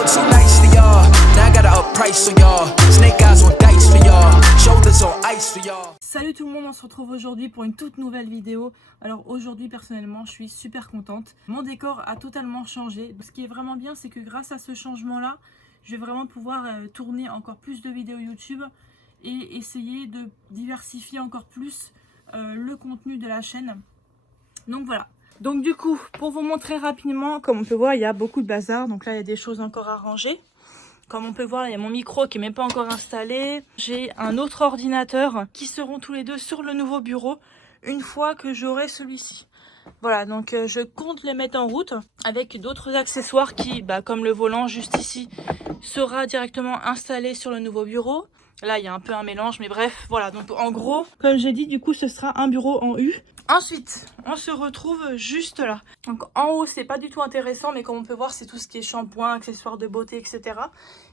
look too nice for y'all. Now I gotta up price on y'all. Snake eyes on dice for y'all. Shoulders on ice for y'all. Salut tout le monde, on se retrouve aujourd'hui pour une toute nouvelle vidéo. Alors aujourd'hui personnellement je suis super contente. Mon décor a totalement changé. Ce qui est vraiment bien, c'est que grâce à ce changement là, je vais vraiment pouvoir tourner encore plus de vidéos YouTube et essayer de diversifier encore plus le contenu de la chaîne. Donc voilà. Donc du coup, pour vous montrer rapidement, comme on peut voir, il y a beaucoup de bazar. Donc là il y a des choses encore à ranger. Comme on peut voir, il y a mon micro qui n'est même pas encore installé. J'ai un autre ordinateur qui seront tous les deux sur le nouveau bureau une fois que j'aurai celui-ci. Voilà, donc je compte les mettre en route avec d'autres accessoires qui, comme le volant juste ici, sera directement installé sur le nouveau bureau. Là, il y a un peu un mélange, mais bref, voilà. Donc en gros, comme j'ai dit, du coup, ce sera un bureau en U. Ensuite, on se retrouve juste là. Donc en haut, c'est pas du tout intéressant, mais comme on peut voir, c'est tout ce qui est shampoing, accessoires de beauté, etc.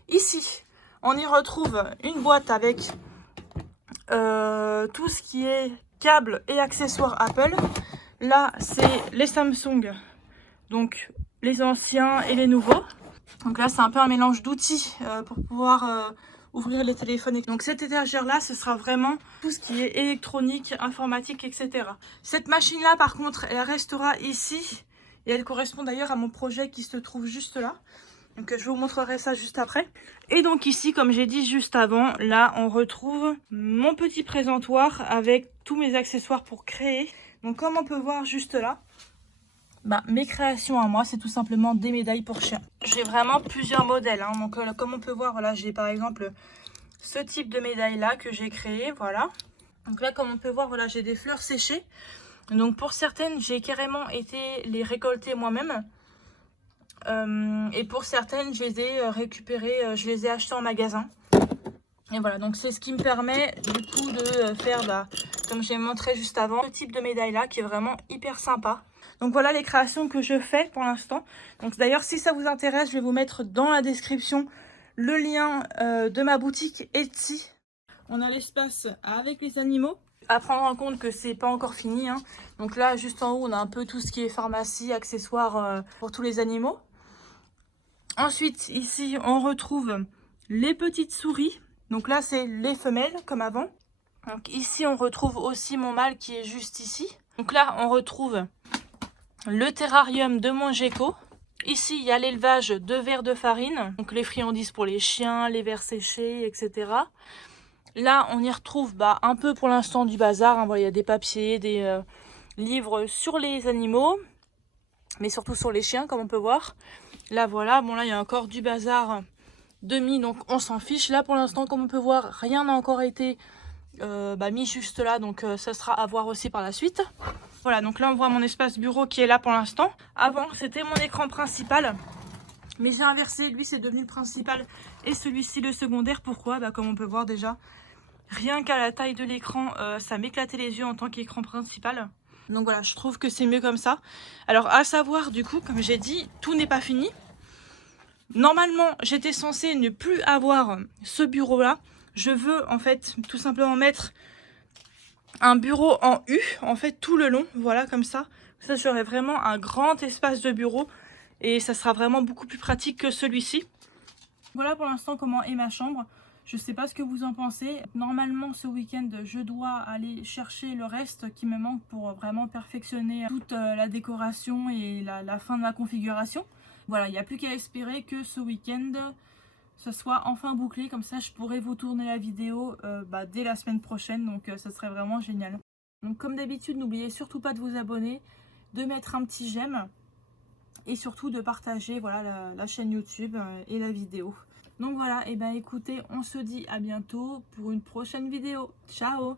Ici, on y retrouve une boîte avec tout ce qui est câbles et accessoires Apple. Là, c'est les Samsung, donc les anciens et les nouveaux. Donc là, c'est un peu un mélange d'outils pour pouvoir ouvrir les téléphones. Donc cette étagère là, ce sera vraiment tout ce qui est électronique, informatique, etc. Cette machine là par contre, elle restera ici et elle correspond d'ailleurs à mon projet qui se trouve juste là. Donc je vous montrerai ça juste après. Et donc ici, comme j'ai dit juste avant, là on retrouve mon petit présentoir avec tous mes accessoires pour créer. Donc comme on peut voir juste là, mes créations à moi, c'est tout simplement des médailles pour chiens. J'ai vraiment plusieurs modèles, hein. Donc comme on peut voir, voilà, j'ai par exemple ce type de médaille là que j'ai créé, voilà. Donc là, comme on peut voir, voilà, j'ai des fleurs séchées. Donc pour certaines, j'ai carrément été les récolter moi-même. Et pour certaines, je les ai récupérées, je les ai achetées en magasin. Et voilà, donc c'est ce qui me permet du coup de faire, comme j'ai montré juste avant, ce type de médaille là qui est vraiment hyper sympa. Donc voilà les créations que je fais pour l'instant. Donc d'ailleurs, si ça vous intéresse, je vais vous mettre dans la description le lien de ma boutique Etsy. On a l'espace avec les animaux. À prendre en compte que c'est pas encore fini, hein. Donc là, juste en haut, on a un peu tout ce qui est pharmacie, accessoires pour tous les animaux. Ensuite, ici, on retrouve les petites souris. Donc là, c'est les femelles, comme avant. Donc ici, on retrouve aussi mon mâle qui est juste ici. Donc là, on retrouve le terrarium de mon gecko. Ici, il y a l'élevage de vers de farine. Donc les friandises pour les chiens, les vers séchés, etc. Là, on y retrouve un peu pour l'instant du bazar, hein. Voilà, il y a des papiers, des livres sur les animaux, mais surtout sur les chiens, comme on peut voir. Là, voilà, bon là, il y a encore du bazar demi, donc on s'en fiche. Là, pour l'instant, comme on peut voir, rien n'a encore été mis juste là, donc ça sera à voir aussi par la suite. Voilà, donc là, on voit mon espace bureau qui est là pour l'instant. Avant, c'était mon écran principal, mais j'ai inversé. Lui, c'est devenu le principal et celui-ci le secondaire. Pourquoi? Comme on peut voir déjà, rien qu'à la taille de l'écran, ça m'éclatait les yeux en tant qu'écran principal. Donc voilà, je trouve que c'est mieux comme ça. Alors à savoir, du coup, comme j'ai dit, tout n'est pas fini. Normalement, j'étais censée ne plus avoir ce bureau-là. Je veux en fait tout simplement mettre un bureau en U, en fait tout le long, voilà comme ça. Ça, j'aurai vraiment un grand espace de bureau et ça sera vraiment beaucoup plus pratique que celui-ci. Voilà pour l'instant comment est ma chambre. Je sais pas ce que vous en pensez. Normalement, ce week-end, je dois aller chercher le reste qui me manque pour vraiment perfectionner toute la décoration et la fin de ma configuration. Voilà, il n'y a plus qu'à espérer que ce week-end, ce soit enfin bouclé. Comme ça, je pourrai vous tourner la vidéo dès la semaine prochaine. Donc, ça serait vraiment génial. Donc, comme d'habitude, n'oubliez surtout pas de vous abonner, de mettre un petit j'aime et surtout de partager la chaîne YouTube et la vidéo. Donc voilà, et écoutez, on se dit à bientôt pour une prochaine vidéo. Ciao!